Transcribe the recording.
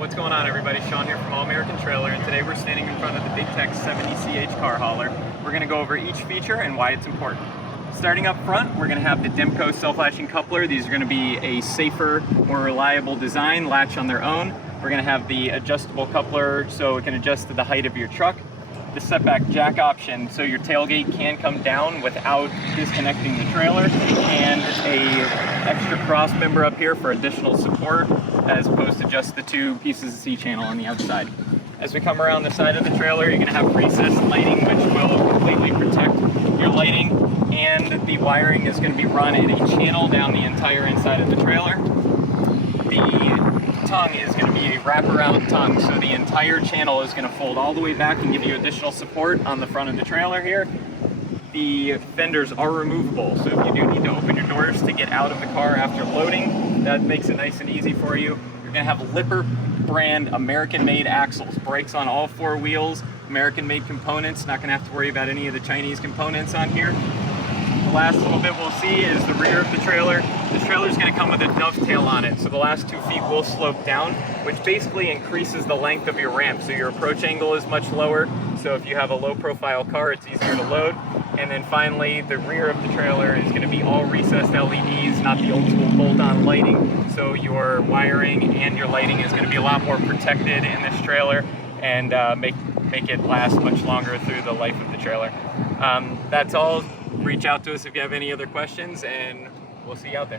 What's going on, everybody? Shawn here from All American Trailer, and today we're standing in front of the Big Tex 70CH car hauler. We're going to go over each feature and why it's important. Starting up front, we're going to have the Demco self-latching coupler. These are going to be a safer, more reliable design, latch on their own. We're going to have the adjustable coupler so it can adjust to the height of your truck. The setback jack option so your tailgate can come down without disconnecting the trailer, and a extra cross member up here for additional support as opposed to just the two pieces of C-channel on the outside. As we come around the side of the trailer, you're going to have recessed lighting which will completely protect your lighting, and the wiring is going to be run in a channel down the entire inside of the trailer. The tongue is going to be a wraparound tongue, so the entire channel is going to fold all the way back and give you additional support on the front of the trailer here. The fenders are removable, so if you do need to open your doors to get out of the car after loading, that makes it nice and easy for you. You're going to have Lippert brand American-made axles, brakes on all four wheels, American-made components, not going to have to worry about any of the Chinese components on here. The last little bit we'll see is the rear of the trailer. This trailer is going to come with a dovetail on it, so the last 2 feet will slope down, which basically increases the length of your ramp, so your approach angle is much lower. So if you have a low profile car, it's easier to load. And then finally, the rear of the trailer is going to be all recessed LEDs, not the old school bolt-on lighting. So your wiring and your lighting is going to be a lot more protected in this trailer and make it last much longer through the life of the trailer. That's all. Reach out to us if you have any other questions, and we'll see you out there.